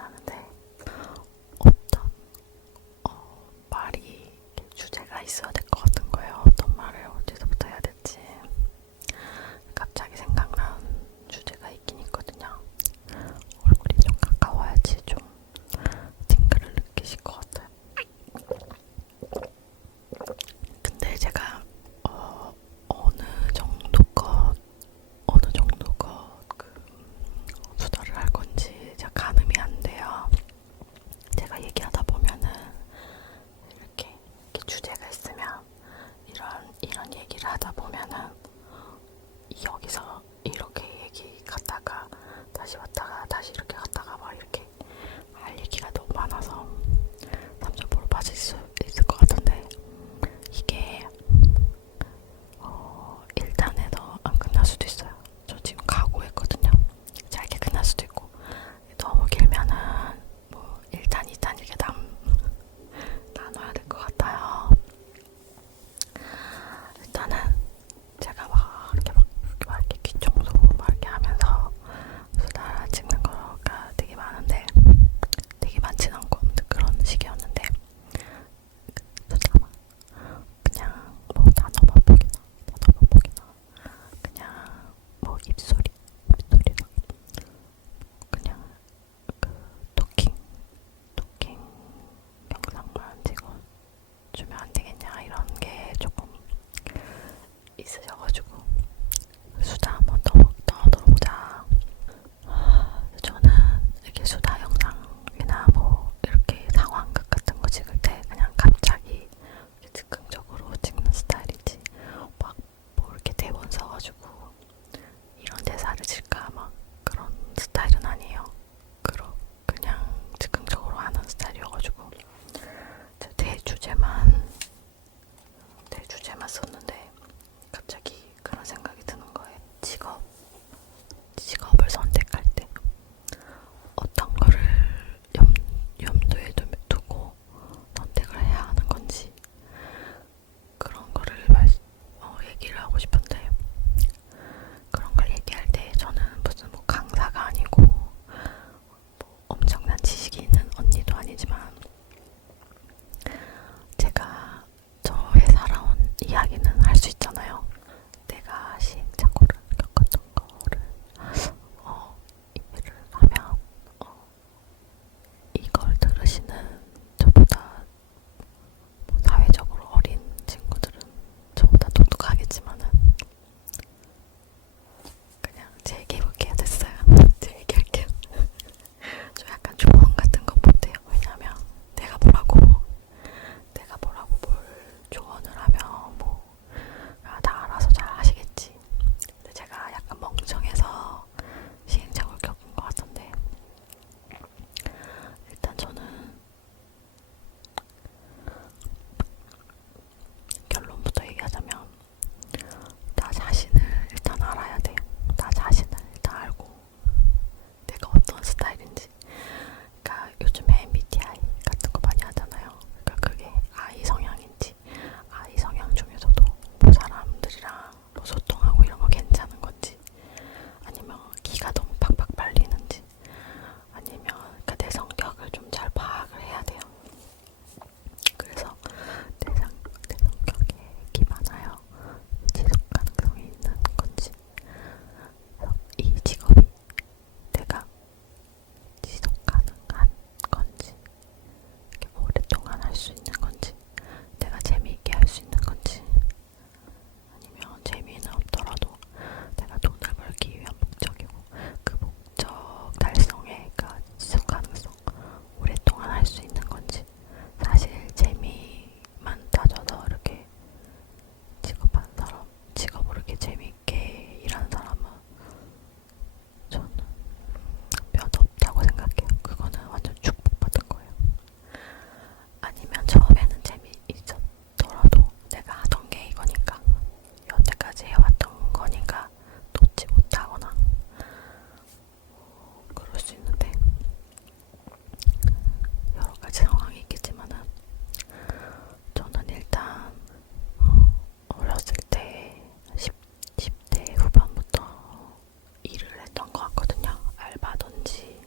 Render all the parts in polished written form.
하는데 어떤 말이 주제가 있어야 될 것 같은 거예요. 어떤 말을 어디서부터 해야 될지. 갑자기 생각난 주제가 있긴 있거든요. 얼굴이 좀 가까워야지 좀 팅글을 느끼실 것 같아요. 근데 제가 어느 정도껏 수다를 할 건지 제가 가늠이 안 돼요. 제가 얘기하다 보면은 이렇게 주제가 있으면 이런 얘기를 하다 보면은 여기서 이렇게 얘기 갔다가 다시 왔다가 다시 이렇게 갔다가 막 이렇게 할 얘기가 너무 많아서 3점으로 빠질 수 있을 것 같은데 이게 1탄에서 안 끝날 수도 있어요. 저 지금 각오했거든요. 짧게 끝날 수도 있고 너무 길면은 뭐 1탄, 2탄 이렇게 나눠야 될 것 같아요. 일단은 제가 막 이렇게 귀청소 막 이렇게 하면서 수다 찍는 거가 되게 많은데 되게 많진 않고 아무튼 그런 식이었는데 수다만 그냥 뭐 단어만 보기나 그냥 뭐 입소리나 그냥 토킹 영상만 찍어주면 안 되겠냐 이런 게 조금 있으셔가지고 수다 한번 더 들어보자. 저는 이렇게 수다 영상이나 뭐 이렇게 상황극 같은 거 찍을 때 그냥 갑자기 즉흥적으로 찍는 스타일이지 막 뭐 이렇게 대본 써가지고 이런 대사를 칠까 막 그런 스타일은 아니에요. 그냥 즉흥적으로 하는 스타일이어가지고 대주제만 썼는데 갑자기 그런 생각이 드는 거예요. 직업을 선택할 때 어떤 거를 염두에 두고 선택을 해야 하는 건지 그런 거를 얘기를 하고 싶은데 그런 걸 얘기할 때 저는 무슨 뭐 강사가 아니고 뭐 엄청난 지식이 있는 언니도 아니지만 제가 저의 살아온 이야기는 할 수 있잖아요. 내가 시행착오를 겪었던 거를 이해를 하면 이걸 들으시는 저보다 뭐 사회적으로 어린 친구들은 저보다 똑똑하겠지만은 그냥 제 얘기해볼게요. 됐어요. 제 얘기할게요. 저 약간 조언 같은 거 못해요. 왜냐면 내가 뭐라고 뭘 조언을 하면 뭐 다 알아서 잘 하시겠지. 근데 제가 약간 멍청해서 시행착오를 겪은 것 같은데 일단 저는 결론부터 얘기하자면 나 자신을 일단 알아야 돼요. 나 자신을 일단 알고 내가 어떤 스타일인지. 그러니까 요즘에 MBTI 같은 거 많이 하잖아요. 그러니까 그게 I 성향인지 I 성향 중에서도 뭐 사람들이랑 뭐 소통하고 이런 거 괜찮은 건지 아니면 기가 너무 팍팍 빨리는지 아니면 그러니까 내 성격을 좀 잘 파악을 해야 돼요. 그래서 내 성격에 기반하여 지속 가능성이 있는 건지 이 직업이 내가 지속 가능한 건지 오랫동안 할 수 있는 건지 내가 재미있게 할 수 있는 건지 아니면 재미는 없더라도 내가 돈을 벌기 위한 목적이고 그 목적 달성에 지속 가능성 오랫동안 할 수 있는 건지 사실 재미만 따져서 이렇게 직업으로 이렇게 재미있게 일하는 사람은 저는 몇 없다고 생각해요. 그거는 완전 축복받은 거예요. 아니면 처음에는 재미있었더라도 내가 하던 게 이거니까 여태까지 해왔던 거니까 놓지 못하거나 그럴 수 있는데 여러 가지 상황이 있겠지만은 저는 일단 어렸을 때 10대 후반부터 일을 했던 것 같거든요. 알바든지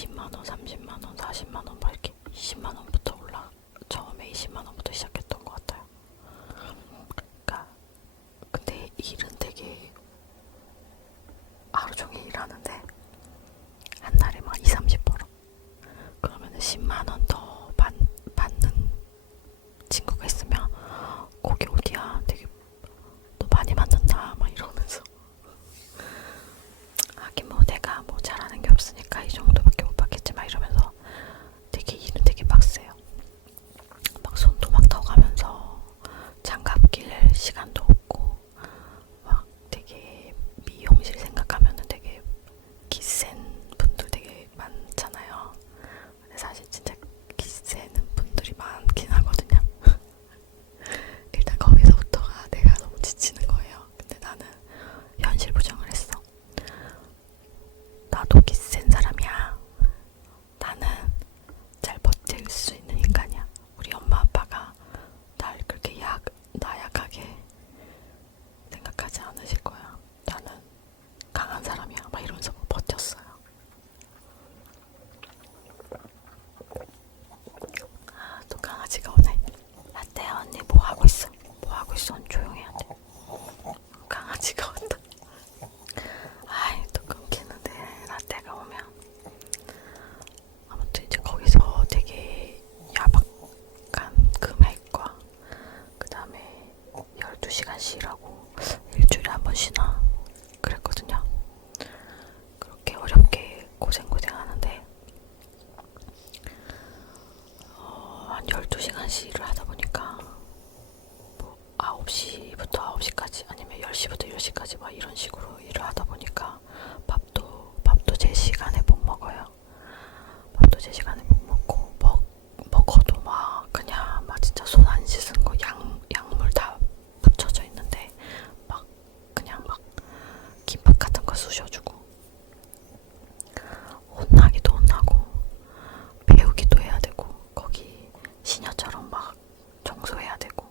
20만원, 30만원, 40만원 막 이렇게 20만원부터 처음에 20만원부터 시작했던 것 같아요. 그러니까 근데 일은 되게 하루 종일 일하는데 한 달에 막 2, 30 벌어. 그러면 10만원 더 받는 친구가 있으면 거기 어디야? 되게 너 많이 받는다 막 이러면서 하긴 뭐 내가 뭐 잘하는 게 없으니까 이 정도밖에 못 받겠지 막 이러면서 되게 일은 되게 빡세요. 막 손도 막 더가면서 장갑 낄 시간도 없고 막 되게 미용실 생각하면은 되게 기센 분들 되게 많잖아요. 근데 사실 진짜 기세는 분들이 많긴 하거든요. 일단 거기서부터가 내가 너무 지치는 거예요. 근데 나는 현실 부정을 했어. 나도 기센 사람이야. 나는 잘 버틸 수 있는 인간이야. 우리 엄마 아빠가 날 그렇게 나약하게 생각하지 않으실 거야. 나는 강한 사람이야. 막 이러면서 버텼어요. 아, 또 강아지가 오네. 라떼 언니 뭐 하고 있어? 뭐 하고 있어? 조용해야 돼. 강아지가 온다. 아이 또 끊기는데 라떼가 오면. 아무튼 이제 거기서 되게 야박한 금액과 그 다음에 12시간씩 일하고 일주일에 한 번 쉬나 그랬거든요. 그렇게 어렵게 고생하는데 한 12시간씩 일을 하다 보니까 뭐 9시부터 9시까지 아니면 10시부터 10시까지 막 이런 식으로 일을 하다 보니까 밥도 제 시간에 못 먹어요. 밥도 제 시간에 못 먹고 먹어도 막 그냥 막 진짜 손 안 씻은 거 약물 다 묻혀져 있는데 막 그냥 막 김밥 같은 거 쑤셔주고 혼나기도 혼나고 배우기도 해야 되고 거기 시녀처럼 막 청소해야 되고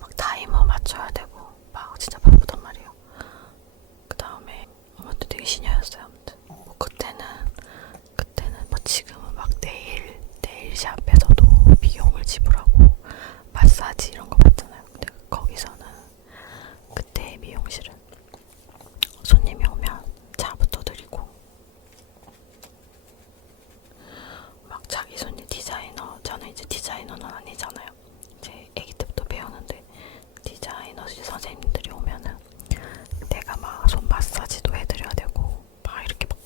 막 타이머 맞춰야 되고 막 진짜 바쁘단 말이에요. 그 다음에 아무튼 되게 시녀였어요. 아무튼 뭐 그때는 뭐 지금은 막 네일샵에서도 비용을 지불하고 마사지 이런 거 받잖아요. 근데 거기서는 그때 미용실은 손님이 오면 차부터 드리고 막 자기 손님 디자이너, 저는 이제 디자이너는 아니잖아요. 이제 애기 때부터 배우는데 디자이너 선생님들이 오면은 내가 막 손 마사지도 해드려야 되고 막 이렇게 막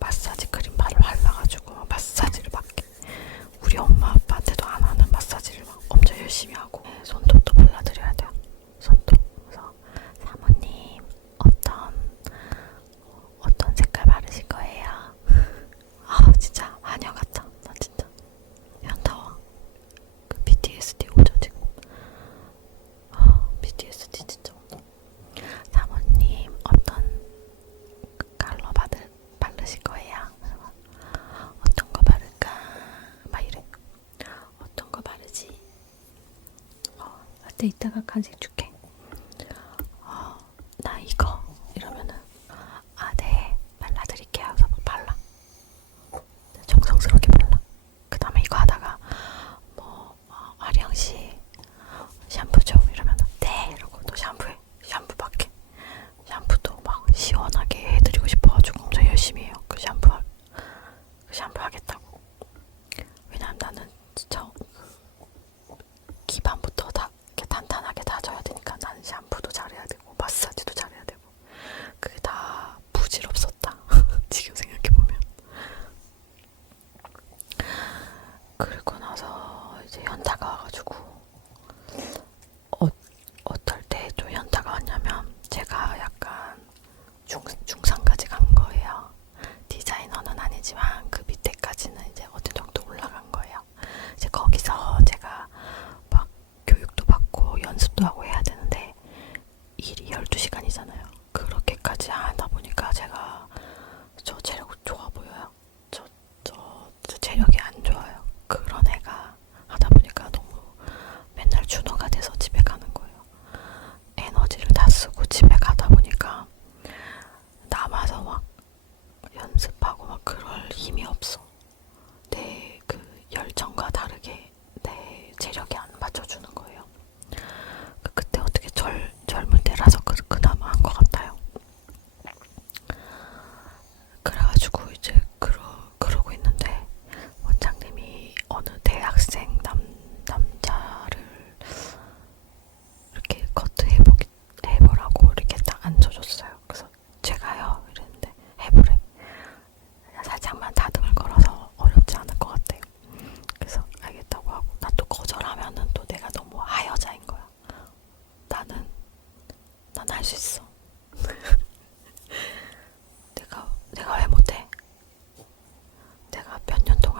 마사지 크림 발라가지고 마사지를 받게. 우리 엄마 아빠한테도 안 하는 마사지를 막 엄청 열심히 하고 손톱도 발라드려야 돼요. 손톱. 그래서 사모님 어떤 색깔 바르실 거예요? 아 진짜 한여 같다. 나 진짜 현타와 그 PTSD 오죠 지금. PTSD 진짜 온다. 사모님 어떤 컬러 바르실 거예요? 어떤 거 바를까? 막 이래. 어떤 거 바르지? 라떼 이따가 간식 줄게. 나 이거 이러면은 네 발라드릴게요. 그래서 막 발라. 정성스럽게 발라. 그 다음에 이거 하다가 뭐 아리영씨 샴푸 좀 이러면 네 이러고 또 샴푸 받게. 샴푸도 막 시원하게 해드리고 싶어가지고 엄청 열심히 해요. 그 샴푸 하겠다고. 왜냐면 나는 진짜 기반부터 다 이렇게 탄탄하게 다져야 되니까 나는 샴푸도 잘해야 되고 마사지도 잘해야 되고 그게 다 부질없었다. 지금 생각해보면. 그리고 나서 이제 현타가 와가지고 어떨 때 좀 현타가 왔냐면 제가 약간 중상까지 간 거예요. 디자이너는 아니지만 그 밑에까지는 이제 어느 정도 올라간 거예요. 이제 거기서 제가 막 교육도 받고 연습도 하고 해야 되는데 일이 12시간이잖아요. 그렇게까지 하다 보니까 제가 저 체력 좋아 보여요. 저 체력이 안 좋아요. 그런 애가 하다 보니까 너무 맨날 준호가 돼서 집에 가는 거예요. 에너지를 다 쓰고 집에 가다 보니까 남아서 막 연습하고 막 그럴 힘이 없어.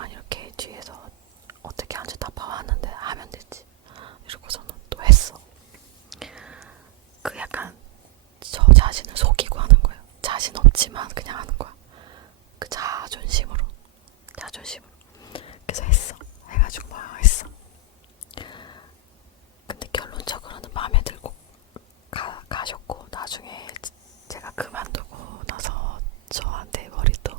잠깐 이렇게 뒤에서 어떻게 하는지 다 봐왔는데 하면 되지 이러고서는 또 했어. 그 약간 저 자신을 속이고 하는 거예요. 자신 없지만 그냥 하는 거야. 그 자존심으로. 그래서 했어. 해가지고 막 했어. 근데 결론적으로는 마음에 들고 가셨고, 나중에 제가 그만두고 나서 저한테 머리도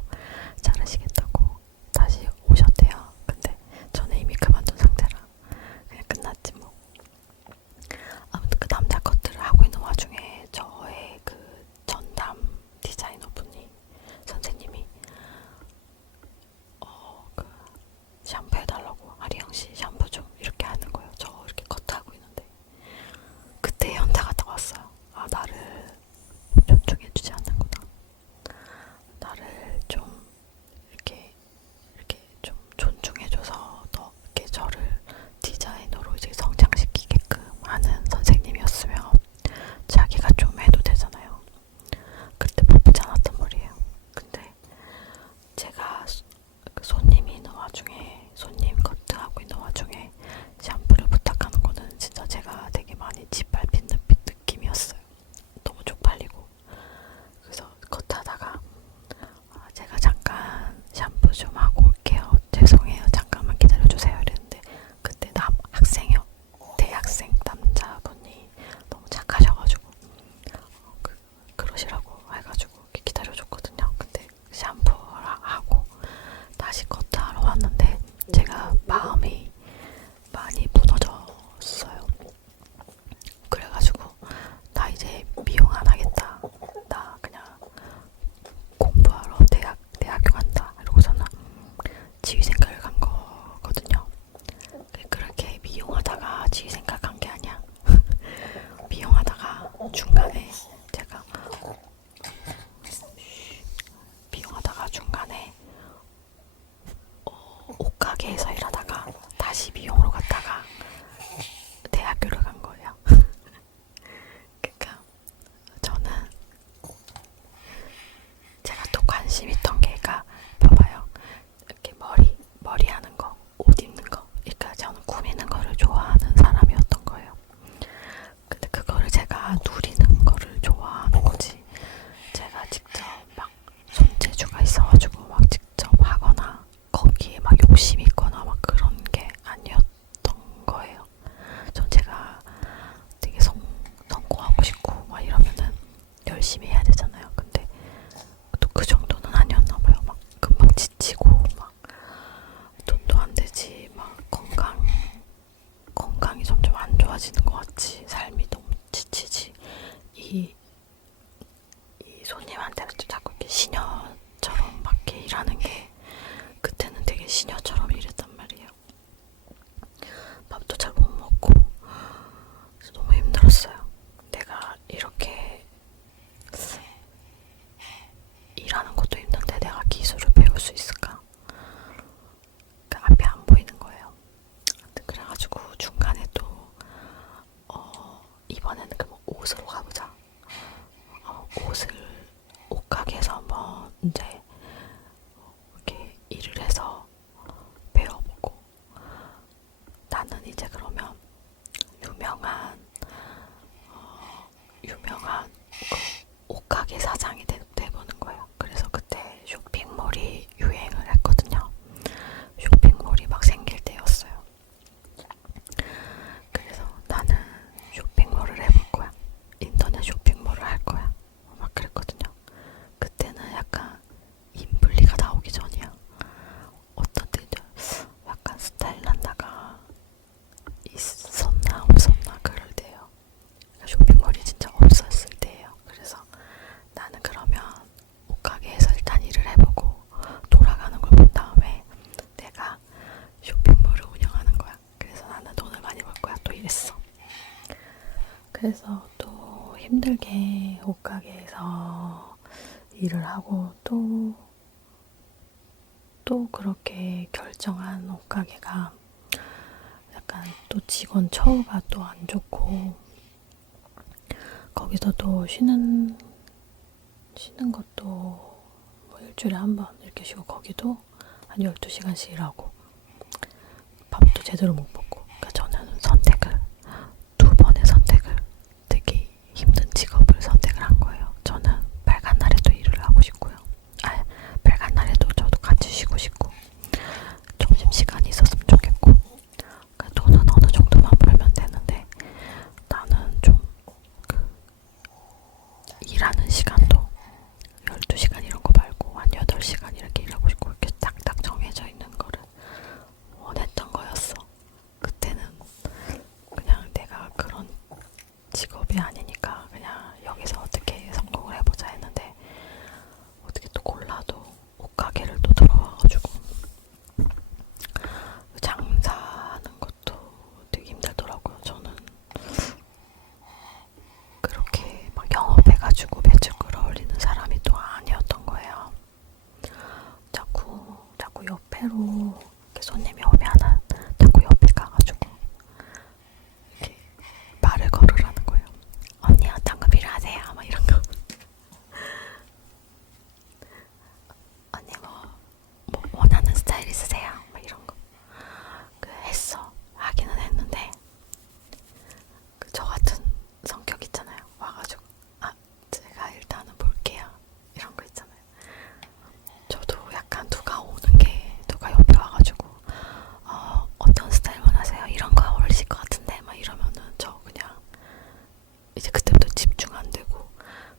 자르시겠다고 다시 오셨대요. 근데 저는 이미 그만둔 상태라 그냥 끝났지 뭐. 아무튼 그 남자 것들을 하고 있는 와중에 저의 그 전담 디자이너분이, 선생님이 그 샴푸 해달라고, 아리영씨 샴푸 좀 이렇게 하는 거예요. 저 이렇게 커트하고 있는데 그때 현타가 딱 왔어요. 아, 나를 존중해주지 않는구나. 나를 좀 이렇게 좀 존중해줘서 더 이렇게 저를 디자이너로 이제 성장시키게끔 하는 선생님이었으면 자기가 좀 해도 되잖아요. 그때 바쁘지 않았단 말이에요. 근데 제가 손님이 있는 와중에, 손님 커트하고 있는 와중에 샴푸를 부탁하는 거는 진짜 제가 되게 많이 짓밟힌 느낌이었어요. 너무 쪽팔리고. 그래서 커트하다가 제가 잠깐 샴푸 좀 하고 올게요. 죄송해요. 잠깐만 기다려주세요. 이랬는데 그때 학생이요. 대학생 남자분이 너무 착하셔가지고 그러시라고 해가지고 기다려줬거든요. 근데 샴푸하고 다시 커트하러 왔는데 제가 마음이 많이 무너졌어요. 그래가지고 나 이제 미용 안 하겠다. 나 그냥 공부하러 대학교 간다. 이러고서는 지휘생과를 간 거거든요. 그렇게 미용하다가 지휘생과 간 게 아니야. 미용하다가 중간에 제가 옷가게에서 일하다가 다시 미용으로 갔다가 대학교를 간 거예요. 그러니까 저는 제가 또 관심 있던 게가, 봐봐요. 이렇게 머리 하는 거, 옷 입는 거, 그러니까 저는 꾸미는 거를 좋아하는 사람이었던 거예요. 근데 그거를 제가 누리는 거를 좋아하는 거지. 제가 직접 막 손재주가 있어가지고 막 직접 하거나 거기에 막 욕심이 있거나 막 그런 게 아니었던 거예요. 전 제가 되게 성공하고 싶고 막 이러면은 열심히 해야 되잖아요. 근데 또 그 정도는 아니었나 봐요. 막 금방 지치고 막 돈도 안 되지, 막 건강이 점점 안 좋아지는 것 같지, 삶이 너무 지치지. 이 손님한테는 자꾸 이렇게 시녀처럼 막 이렇게 일하는 게, 그때는 되게 시녀처럼 일했단 말이에요. 밥도 잘 못 먹고 그래서 너무 힘들었어요. 내가 이렇게 일하는 것도 힘든데 내가 기술을 배울 수 있을까? 그 앞이 안 보이는 거예요. 그래가지고 중간에 또 이번에는 그럼 옷으로 가보자. 옷가게에서 한번 이제 이렇게 일을 해서 배워보고, 나는 이제 그러면 유명한 그 옷가게 사장이 돼보는 거예요. 그래서 그때 쇼핑몰이 유행을 했거든요. 쇼핑몰이 막 생길 때였어요. 그래서 나는 쇼핑몰을 해볼 거야. 인터넷 쇼핑몰을 할 거야. 막 그랬거든요. 그때는 약간 인블리가 나오기 전이야. 어떤 때는 약간 스타일 난다가 있었나 없었나 그럴 때예요. 쇼핑몰이 진짜 없었을 때예요. 그래서 나는 그러면 옷가게에서 일단 일을 해보고 돌아가는 걸 본 다음에 내가 쇼핑몰을 운영하는 거야. 그래서 나는 돈을 많이 벌 거야. 또 이랬어. 그래서 또 힘들게 옷가게에서 일을 하고 또 그렇게 결정한 옷가게가 약간 또 직원 처우가 또 안 좋고, 거기서 또 쉬는 것도 뭐 일주일에 한 번 이렇게 쉬고, 거기도 한 12시간씩 일하고 밥도 제대로 못 먹고. 그러니까 저는 두 번의 선택을, 되게 힘든 직업을 선택을 한 거예요. 저는 빨간 날에도 일을 하고 싶고요. 빨간 날에도 저도 같이 쉬고 싶고, 점심시간이 있었으면 좋겠고, 그러니까 돈은 어느 정도만 벌면 되는데, 나는 좀 일하는 시간도 12시간 이런 거 말고 한 8시간 이렇게 일하고 싶고, 이렇게 딱딱 정해져 있는 거를 원했던 거였어. 그때는 그냥 내가 그런 직업이 아니니까 그냥 여기서 어떻게 성공을 해보자 했는데, 어떻게 또 골라도 옷가게를 또 들어와가지고 장사하는 것도 되게 힘들더라고요. 저는 그렇게 막 영업해가지고 매출 끌어올리는 사람이 또 아니었던 거예요. 자꾸 옆에로 이렇게 손님이 오면은 자꾸 옆에 가가지고 이렇게 말을 걸으라는 거예요. 언니 어떤 거 필요하세요? 막 이런 거. 언니 뭐 원하는 스타일 있으세요? 막 이런 거. 하기는 했는데, 저 같은 성격 있잖아요. 와가지고 제가 일단은 볼게요. 이런 거 있잖아요. 저도 약간 누가 옆에 와가지고 어떤 스타일 원하세요? 이런 거 어울리실 것 같은데 막 이러면은 저 그냥 이제 그때부터 집중 안 되고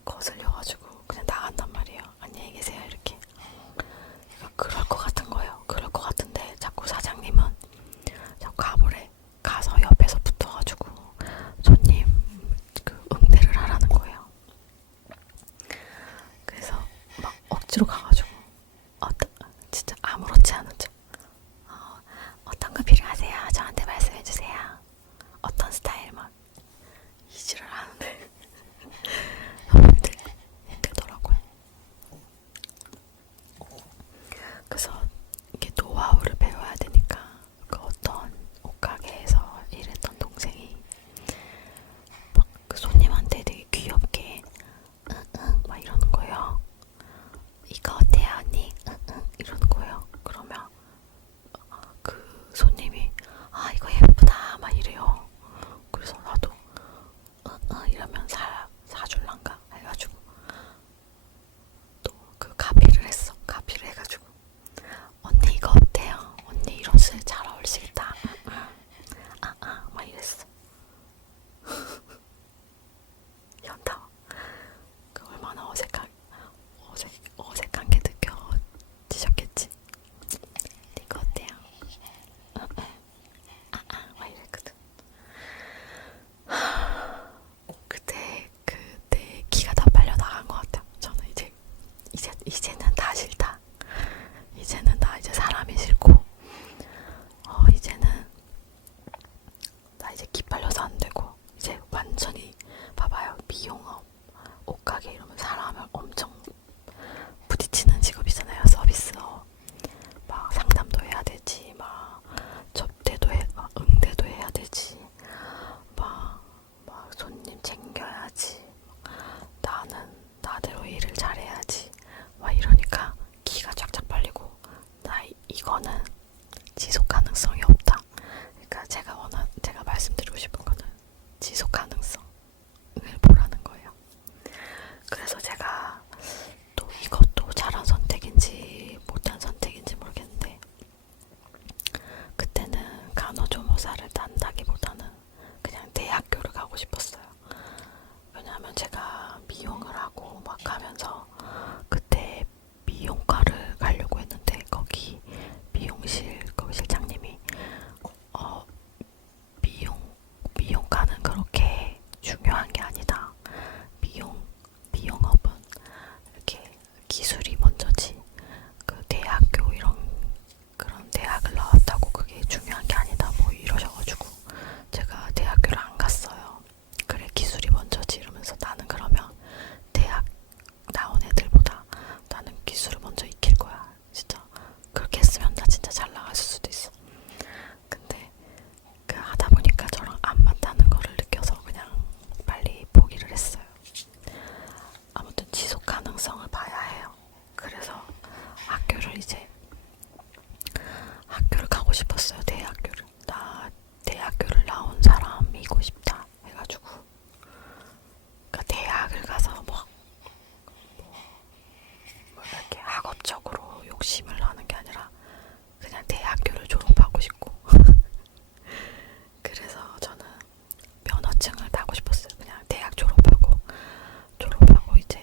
거슬려가지고 그냥 나간단 말이에요. 안녕히 계세요 이렇게. 그럴 것 같은 거예요. 그럴 것 같은데 자꾸 사장님은 자꾸 가서 옆에서 붙어가지고 손님 응대를 하라는 거예요. 그래서 막 억지로 가가지고 진짜 아무렇지 않은 척 어떤 거 필요하세요? 저한테 말씀해주세요. 어떤 스타일 막 이지를 하는데 너무 힘들더라고요. 그래서 이렇게 노하우를 배워야 되니까, 어떤 옷가게에서 일했던 동생이 막 손님한테 되게 귀엽게 응응 막 이러는 거예요. 이거 어때요 언니? 응응 이러는 거예요. 그러면 손님이 이거 예쁘다 막 이래요. 그래서 나도 가고 싶었어요. 대학교를. 나 대학교를 나온 사람이고 싶다 해가지고, 그러니까 대학을 가서 뭐 이렇게 학업적으로 욕심을 하는 게 아니라 그냥 대학교를 졸업하고 싶고 그래서 저는 면허증을 따고 싶었어요. 그냥 대학 졸업하고 이제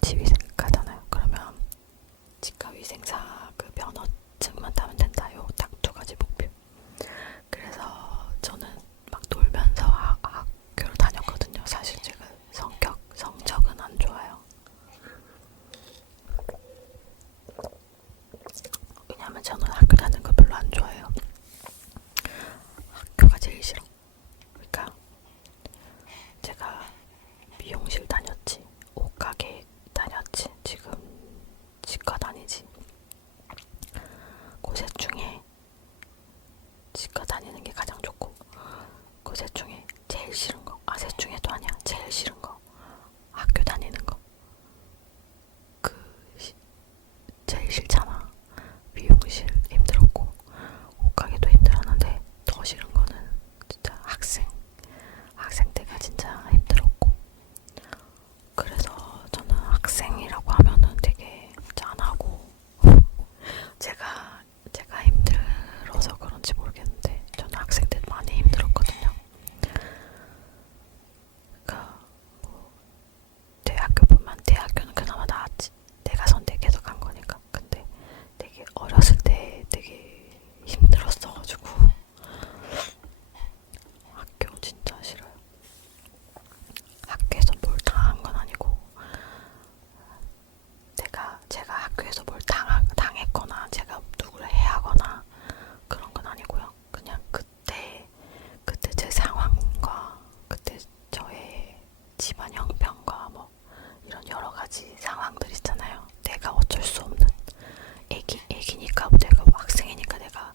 치위생가잖아요. 그러면 치과위생사 그 면허증만 따면 된다. 요 딱 두 가지 목표. 그래서 저는 막 놀면서 학교를 다녔거든요. 사실 제가 성적은 안 좋아요. 왜냐면 저는 학교 다니는 거 별로 안 좋아해요. 학교가 제일 싫어. 그러니까 제가 미용실 다녔지, 옷가게 다녔지, 지금 치과 다니지. 그 셋 중에 치과 다니는 게 가장 좋고, 그 셋 중에 제일 싫은 거, 셋 중에도 아니야. 제일 싫은 거 학교 다니는 거. 그 제일 싫잖아. 미용실 힘들었고 옷가게도 힘들었는데 더 싫은 거는 진짜 학생 때가 진짜 힘들었고. 그래서 저는 학생이라고 하면은 되게 짠하고 제가 힘들어서 그런지 모르겠는데 저는 학생 때 많이 힘들었거든요. 그러니까 뭐 대학교는 그나마 나았지. 내가 선택해서 간 거니까. 근데 되게 어렸을 때 되게 힘들었어가지고 학교 진짜 싫어요. 학교에서 뭘 당한 건 아니고, 제가 학교에서 뭘 당했거나 제가 누구를 해하거나 그런 건 아니고요. 그냥 그때 제 상황과 그때 저의 집안 형편과 뭐 이런 여러 가지 상황들 있잖아요. 내가 어쩔 수 없는 애기니까, 내가 뭐 학생이니까 내가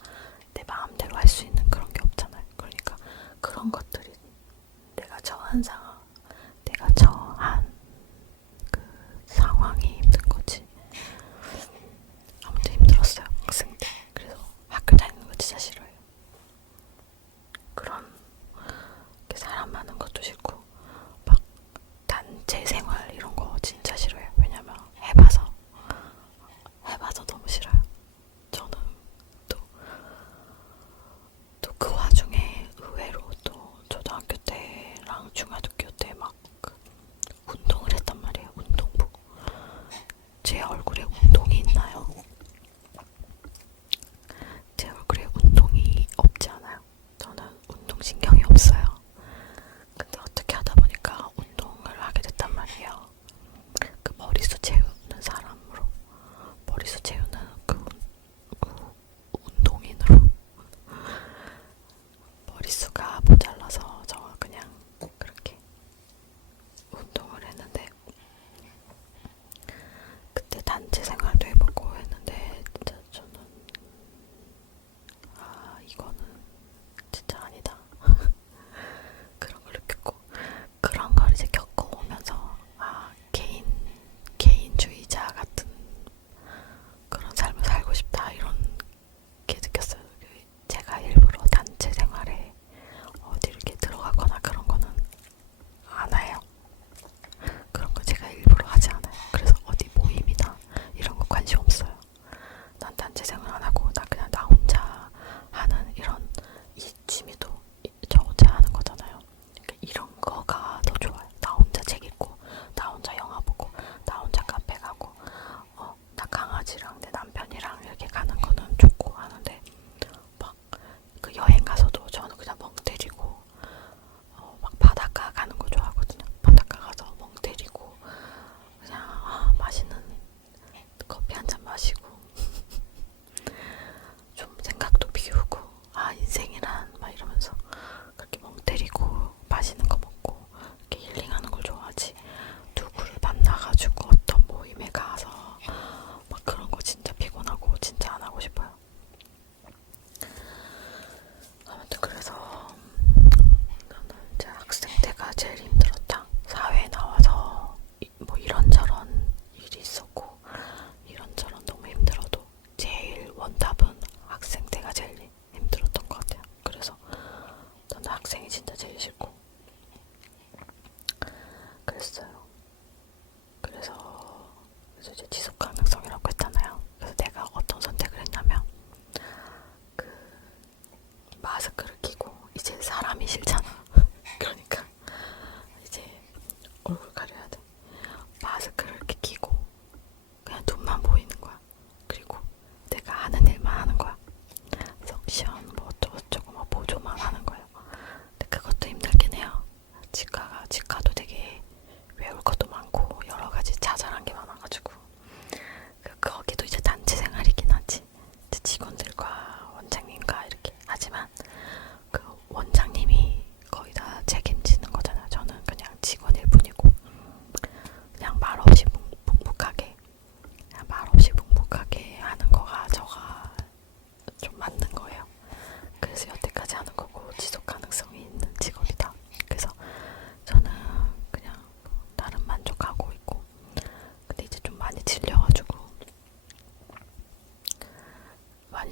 내 마음대로 할 수 있는 그런 게 없잖아요. 그러니까 그런 것들이 내가 처한 그 상황이 힘든 거지. 아무튼 힘들었어요, 학생 때. 그래서 학교 다니는 거 진짜 싫어요. 그런 사람 많은 것도 싫고, 막 단체 생활 이런 거 진짜 싫어요. 왜냐면 해봐서 너무 싫어요. 저는 또 그 와중에 의외로 또 초등학교 때랑 중학교 때 막 운동을 했단 말이에요. 운동부. 제 얼굴에 운동이 있나요? 제 얼굴에 운동이 없지 않아요. 저는 운동신경이 없어요. 근데 어떻게 하다 보니까 운동을 하게 됐단 말이에요. 그 머리수 채우는 사람으로, 머리수 채우는 그 운동인으로. 머리수가 모자라서 저 그냥 그렇게 운동을 했는데, 그때 단체 생활도 해보고 했는데 진짜 저는 이거는 진짜 아니다 그런 걸 느꼈고, 그런 걸 이제 겪어오면서 개인주의자 같은 그런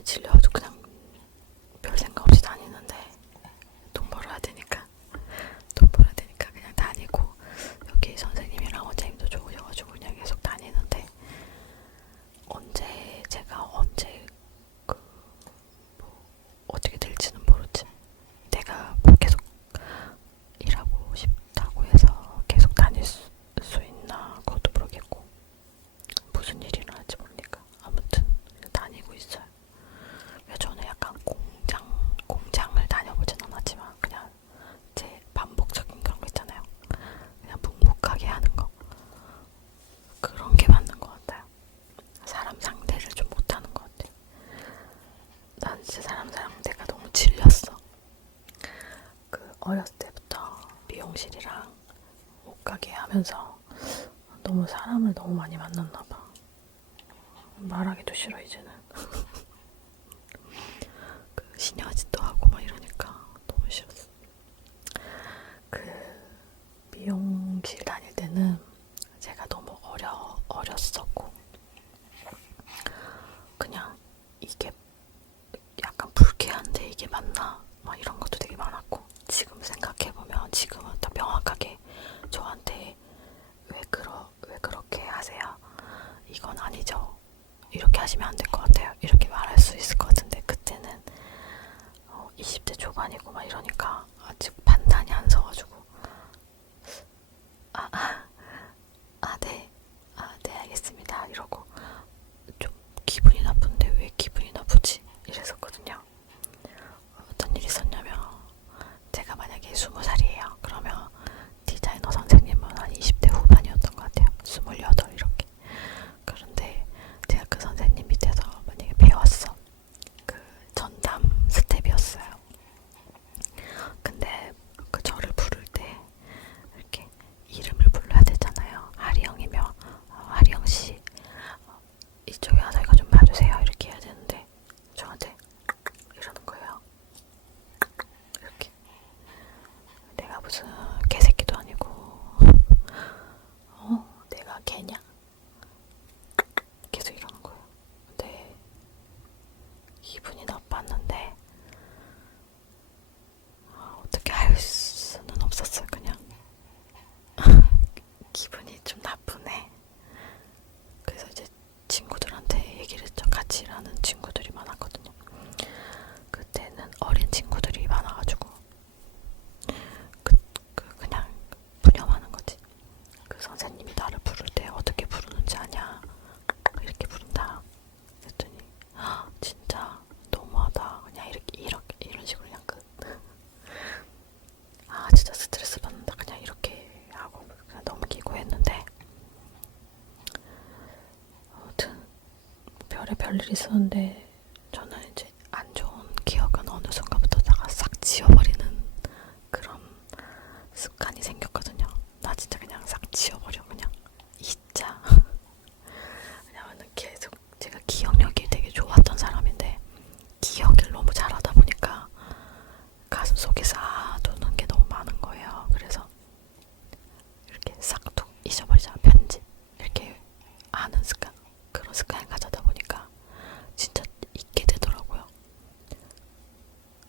질려가지고 그냥 별 생각 없이 다니는데 돈 벌어야 되니까 그냥 다니고, 여기 선생님이랑 원장님도 좋으셔가지고 그냥 계속 다니는데, 언제 어떻게 될지는 모르지. 내가 뭐 계속 일하고 싶다고 해서 계속 다닐 수 있나 그것도 모르겠고, 무슨 일이 일어날지 모르니까 아무튼 다니고 있어요. 저는 약간 공장을 다녀보진 않았지만 그냥 제 반복적인 그런 거 있잖아요. 그냥 묵묵하게 하는 거, 그런 게 맞는 것 같아요. 사람 상대를 좀 못하는 것 같아요. 난 진짜 사람 상대가 너무 질렸어. 어렸을 때부터 미용실이랑 옷가게 하면서 너무 사람을 너무 많이 만났나 봐. 말하기도 싫어 이제는. 시녀짓도 하고 막 이러니까 너무 싫었어. 미용실 다닐 때는 제가 너무 어렸었고, 그냥 이게 약간 불쾌한데 이게 맞나? 막 이런 것도 되게 많았고, 지금 생각해보면 지금은 더 명확하게 저한테 왜 그렇게 하세요? 이건 아니죠. 이렇게 하시면 안 될 것 같아요. 이렇게 말할 수 있을 것 같은데, 그때는 20대 초반이고 막 이러니까 아직 판단이 안 서가지고, 네, 알겠습니다. 이러고 좀 기분이 나쁜데 왜 기분이 나쁘지? 이랬었거든요. 어떤 일이 있었냐면, 제가 만약에 20살이에요. 그러면 디자이너 선생님은 한 20대 후반이었던 것 같아요. 28 이렇게. 그런데 제가 그 선생님 밑에서 만약에 배웠어. 전담 스텝이었어요. 근데 저를 부를 때 이렇게 이름을 불러야 되잖아요. 하리영이면 하리영씨, 이쪽에 와서 이거 좀 봐주세요. 이렇게 해야 되는데 저한테 이러는 거예요. 이렇게. 내가 무슨 개새끼도 아니고 내가 개냐? 계속 이러는 거예요. 근데 기분이 나빴는데 어떻게 할 수는 없었어요. 그냥 기분이 좀 나쁘네. 그래서 이제 친구들한테 얘기를 했죠. 같이 일하는 친구들이 많았거든요. 그때는 어린 친구들이 많아가지고 그냥 푸념하는 거지. 그 선생님이 나를 부를 때 어떻게 부르는지 아냐? 이렇게 부른다. 그랬더니 진짜 너무하다. 그냥 이런 식으로 그냥 진짜 스트레스 받는다. 그냥 이렇게 하고 그냥 넘기고 했는데, 아무튼 별일 있었는데 저는 이제 안 좋은 기억은 어느 순간부터 싹 지워버리는 그런 습관이 생겼거든요. 나 진짜 그냥 싹 지워버려. 그냥 잊자. 왜냐면은 계속 제가 기억력이 되게 좋았던 사람인데, 기억을 너무 잘하다 보니까 가슴속에 쌓아두는 게 너무 많은 거예요. 그래서 이렇게 싹둑 잊어버리자. 편집 이렇게 하는 습관, 그런 습관을 가져다 보니까 진짜 잊게 되더라고요.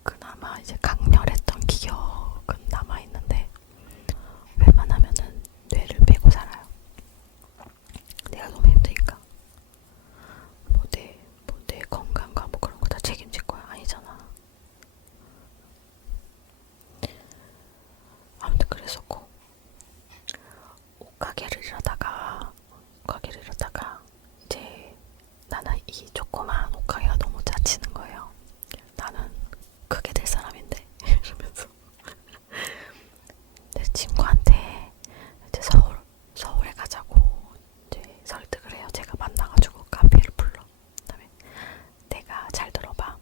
그나마 이제 강렬했던 기억은 남아있는데 웬만하면은 뇌를 빼고 살아요. 내가 너무 힘드니까. 내 건강과 뭐 그런 거 다 책임질 거야? 아니잖아. 아무튼 그랬었고, 옷가게를 이러다가 이제 나는 이 조그만 옷가게가 너무 짜치는 거예요. 나는 크게 될 사람인데 이러면서 내 친구한테 이제 서울에 가자고 이제 설득을 해요. 제가 만나가지고 카페를 불러. 그다음에 내가 잘 들어봐.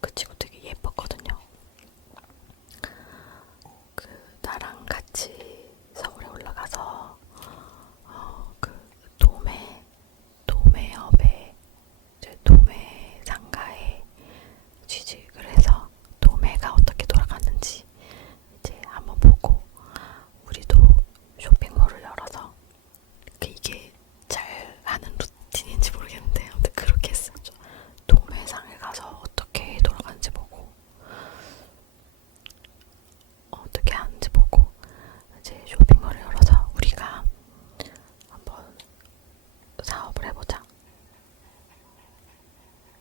그 친구 되게 예뻤거든요. 나랑 같이 서울에 올라가서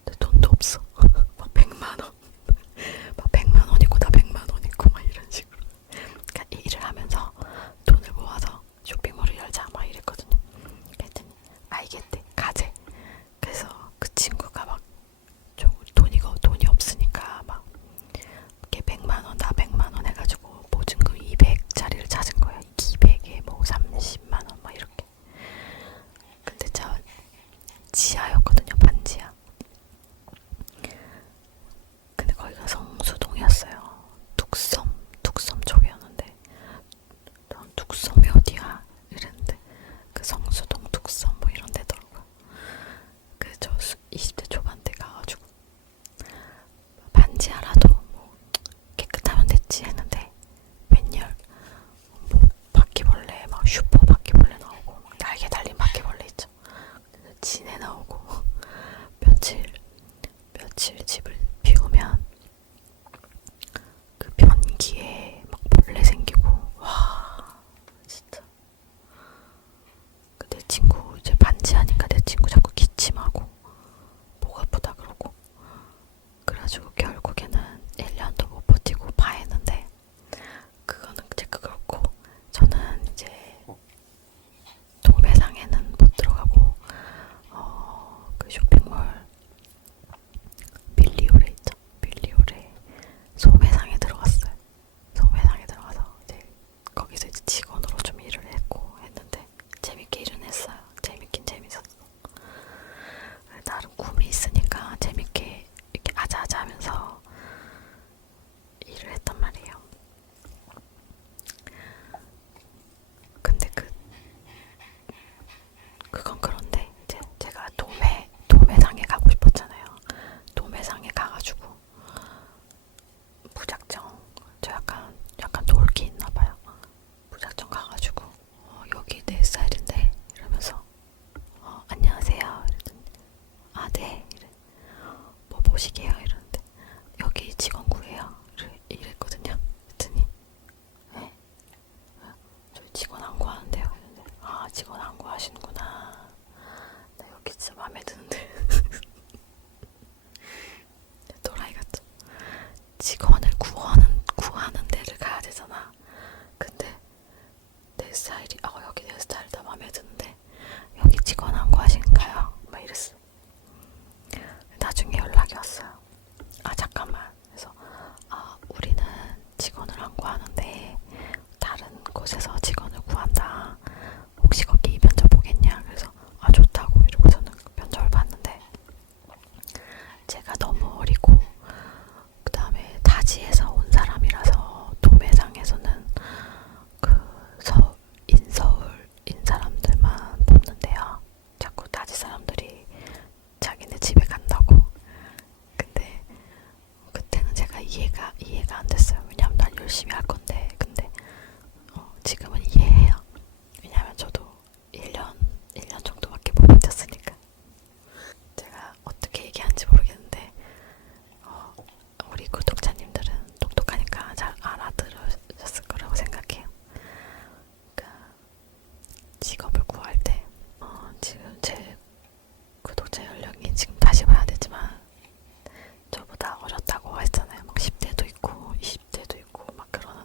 근데 돈도 없어. 막 100만 원. 막 100만 원이고 나 100만 원이고 막 이런 식으로. 그러니까 일을 하면서 돈을 모아서 쇼핑몰을 열자 막 이랬거든요. 그랬더니 알겠대. 가재. 그래서 그 친구가 막 좀 돈이 없으니까 막 이렇게 100만 원, 나 100만 원 해가지고 보증금 200짜리를 찾은 거야. 200에 뭐 30만 원 막 이렇게. 근데 저 지하였거든요. 반지하. 근데 거기가 성수동이었어요. 뚝섬 쪽이었는데 넌 뚝섬이 어디야? 이랬는데 그 성수동 뚝섬 뭐 이런 데더라고요. 그래서 저 20대 초반때 가가지고 반지하라도 뭐 깨끗하면 됐지 했는데 웬열 뭐 바퀴벌레 막 슈퍼 바퀴벌레 나오고 막 날개 달린 바퀴벌레 있죠. 진해 나오고 며칠 집을 비우면 그 변기에 막 벌레 생기고 와 진짜. 그 내 친구 이제 반지하니까 내 친구 자꾸 기침하고 목 아프다 그러고 그래가지고 결국에는 1년도 못 버티고 파했는데 그거는 제가 그렇고 저는 이제 동매상에는 못 들어가고 그 쇼핑몰 밀리오레 있죠. 밀리오레 소매상에 들어갔어요. 소매상에 들어가서 이제 거기서 이제 직원으로 좀 일을 했는데 재밌게 일은 했어요. 재밌긴 재밌었어. 나름 꿈이 있으니까 재밌게 이렇게 아자아자 하면서 일을 했단 말이에요. 근데 그건 그런데 이제 제가 도매상에 가고 싶었잖아요. 도매상에 가가지고 무작정 저 약간 놀기 있나봐요. 무작정 가가지고 여기 내 스타일인데 이러면서 안녕하세요 이랬더니 네 이래. 뭐 보시게요 이러는데 여기 직원 구해요 이랬거든요. 그랬더니 네? 저희 직원 안 구하는데요 이랬는데 직원 안 구하시는구나. 나 여기 진짜 마음에 드는데. 또라이 같죠. 직원을 구하는 데를 가야 되잖아. 근데 내 스타일이 여기 내 스타일 다 마음에 드는데 여기 직원 안 구하신가요? 막 이랬어. 나중에 연락이 왔어요. 잠깐만. 그래서 우리는 직원을 안 구하는데 다른 곳에서 직원을 구한다. 혹시 거기 면접 보겠냐? 그래서 좋다고 이러고 저는 면접을 봤는데 제가 너무 어리고 그 다음에 타지에서 온 사람이라서 도매상에서는 인서울인 사람들만 뽑는데요. 자꾸 타지 사람들이 자기네 집에 간다고. 근데 그때는 제가 이해가 안 됐어요. 왜냐면 난 열심히 할 건데. 근데 지금은 이해해요. 왜냐면 저도 1년 정도밖에 못 버텼으니까. 제가 어떻게 얘기하는지 모르겠는데 우리 구독자님들은 똑똑하니까 잘 알아들으셨을 거라고 생각해요. 그러니까 직업을 구할 때 지금 제 구독자 연령이 지금 다시 봐야 되지만 저보다 어렸다고 했잖아요. 막 10대도 있고 20대도 있고 막 그러는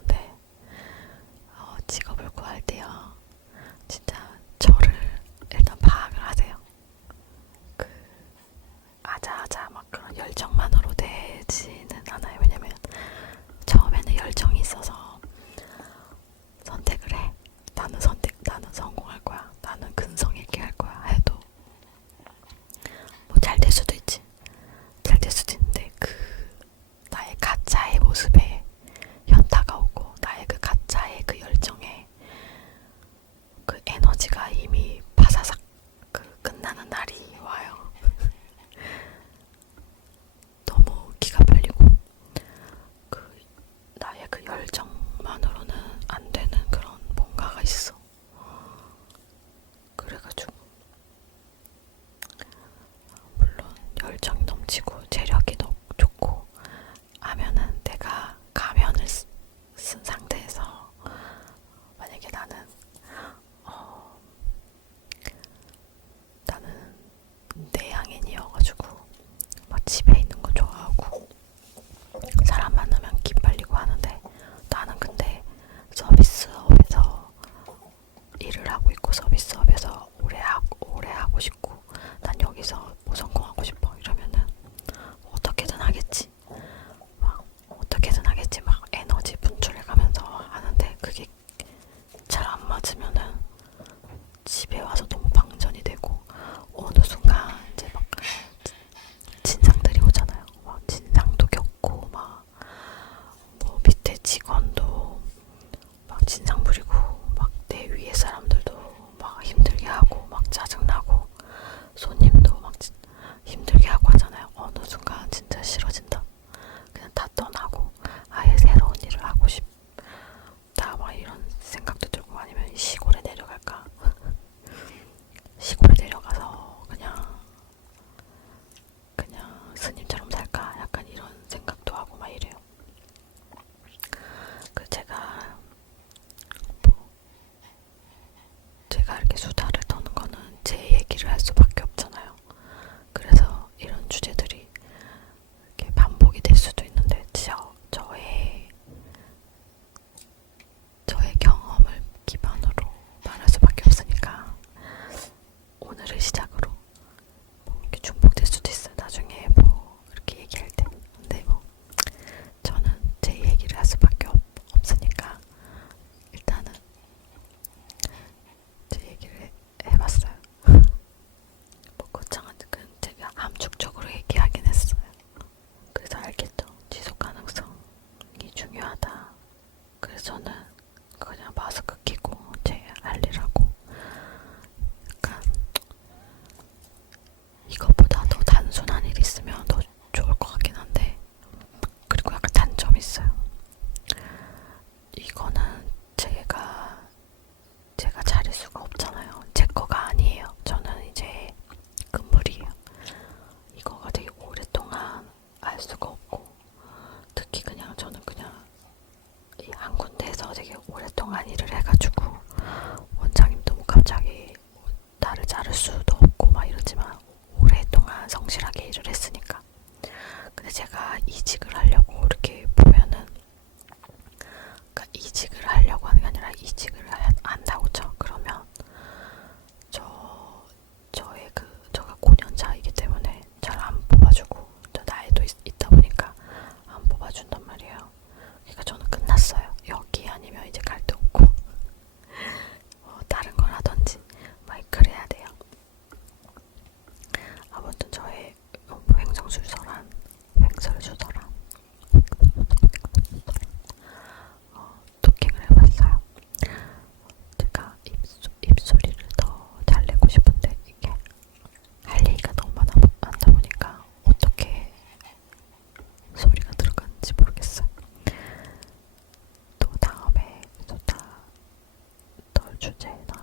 수가 없고, 특히 그냥 저는 그냥 이 한 군데에서 되게 오랫동안 일을 해가지고 원장님도 뭐 갑자기 뭐 나를 자를 수도 없고 막 이러지만 오랫동안 성실하게 일을 했으니까. 근데 제가 이직을 하려고 이렇게 보면은, 그러니까 이직을 하려고 하는 게 아니라 이직을 한다고 쳐. 그러면 저가 5년차이기 때문에 잘 안 뽑아주고, 저 나이도 있다 보니까 안 뽑아준단 말이에요. 그러니까 저는 끝났어요. 여기 아니면 이제 갈 데 없고 다른 걸 하던지 막 그래야 돼요. 아무튼 저의 횡성술설한 토킹을 해봤어요. 제가 입소리를 더 잘 내고 싶은데 이게 할 얘기가 너무 많다 보니까 어떻게 소리가 들어가는지 모르겠어요. 또 다음에 또 덜 주제나